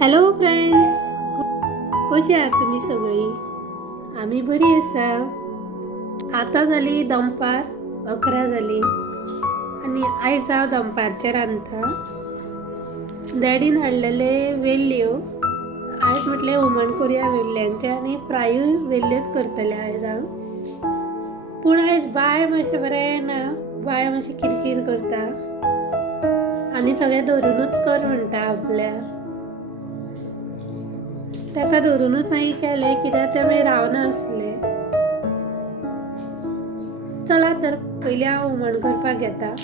Hello friends, कशी आहात तुम्ही सगळी? आम्ही बरी आसा. आता जाली दनपार 11 जाली आणि आयज हांव दनपारचें रांदता. डॅडीन हाडलेले वेल्ल्यो. आयज म्हटलें हुमण करुया वेल्ल्यांचें आनी फ्रायूय वेल्ल्योच करतलें आयज हांव. पूण आयज बाय मातशें बरें ना. बाय मातशी किरकिर करता आनी सगळें धरूनच कर म्हणटा आपल्याक. ताका धरूनच मागीर केलें कित्याक तें मागीर रावना आसलें. चला तर पयलीं हांव हुमण करपाक घेता.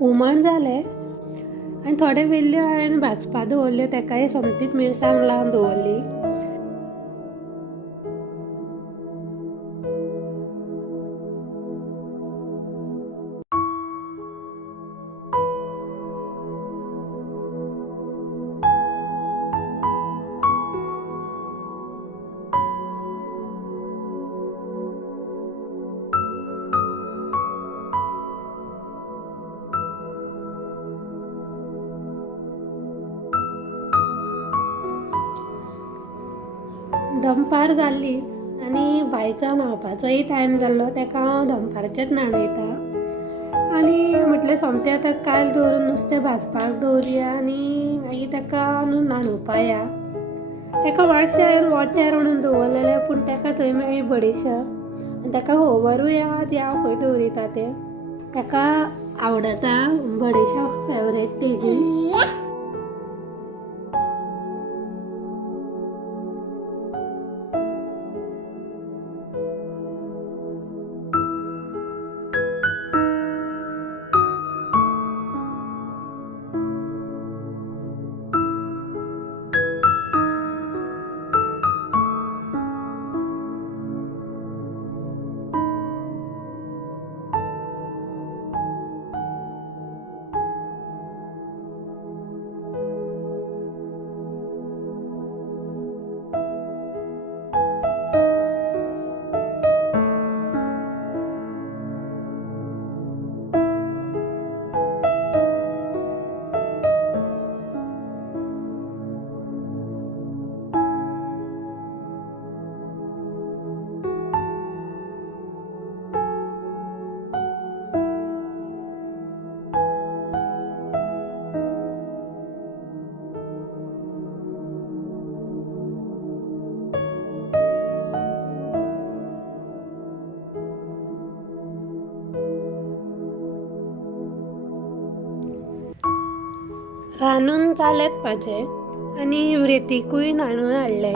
हुमण जालें आनी थोडे वेल्ल्यो हांवें भाजपा दवरल्यो. ताकाय सोमतीच मिरसांग लावन दवरली. दनपार जाल्लीच आनी बायचो न्हावपाचोय टायम जाल्लो. ताका हांव दनपारचेंच न्हाणयता आनी म्हटलें सोमतें आतां कायल दवरून नुस्तें भाजपाक दवरया आनी मागीर ताका न्हाणोवपा या. ताका मातशें हांवें वोट्यार म्हणून दवरलेलें पूण ताका थंय मेळ्ळी बडिशेप आनी ताका खबरूय आहा ती हांव खंय दवरिता तें. ताका आवडटा बडिशेप, फेवरेट तेजी. रांदून जालेत माझे आणि रेतीकूय नाणून हाडले.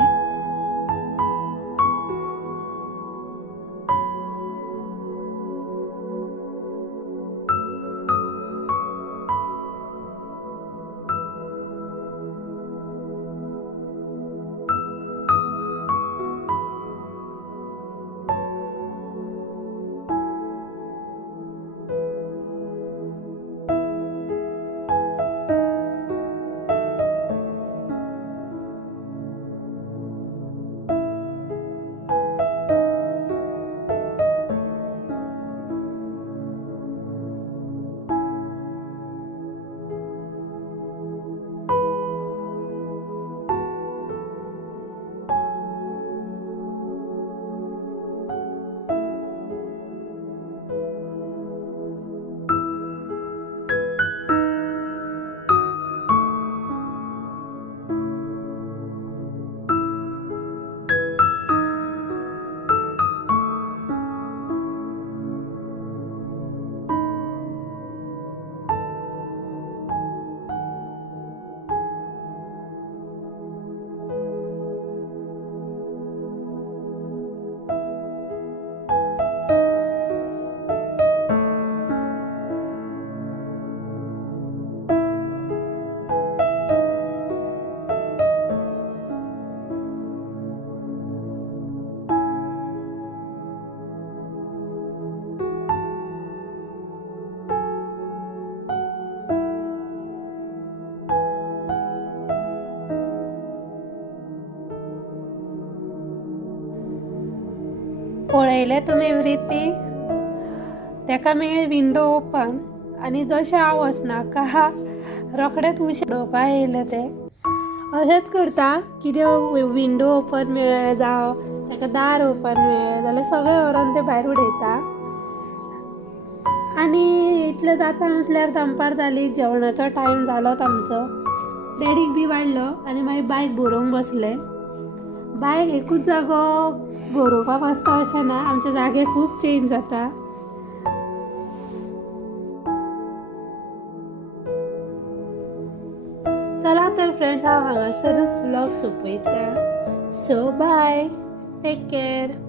पळयले तुमी एवरीथींग. तेका मेळ विंडो ओपन आनी जशें हांव वचनाका रोखडेंच उडोवपाक येयले ते. अशेंच करता, कितें विंडो ओपन मेळ्ळें जावं ताका दार ओपन मेळ्ळें जाल्यार सगळें व्हरून ते भायर उडयता. आनी इतलें जाता म्हटल्यार दनपार जाली, जेवणाचो टायम जालोच आमचो. डॅडीक बी वाडलो आनी मागीर बायक भरोवंक बसले. बायक एकूच जागो भरोवपाक वचता अशें ना, आमचे जागे खूब चेंज जाता. चला तर फ्रेंड्स, हांव हांगासरूच व्लॉग सोंपयता. So bye, take care.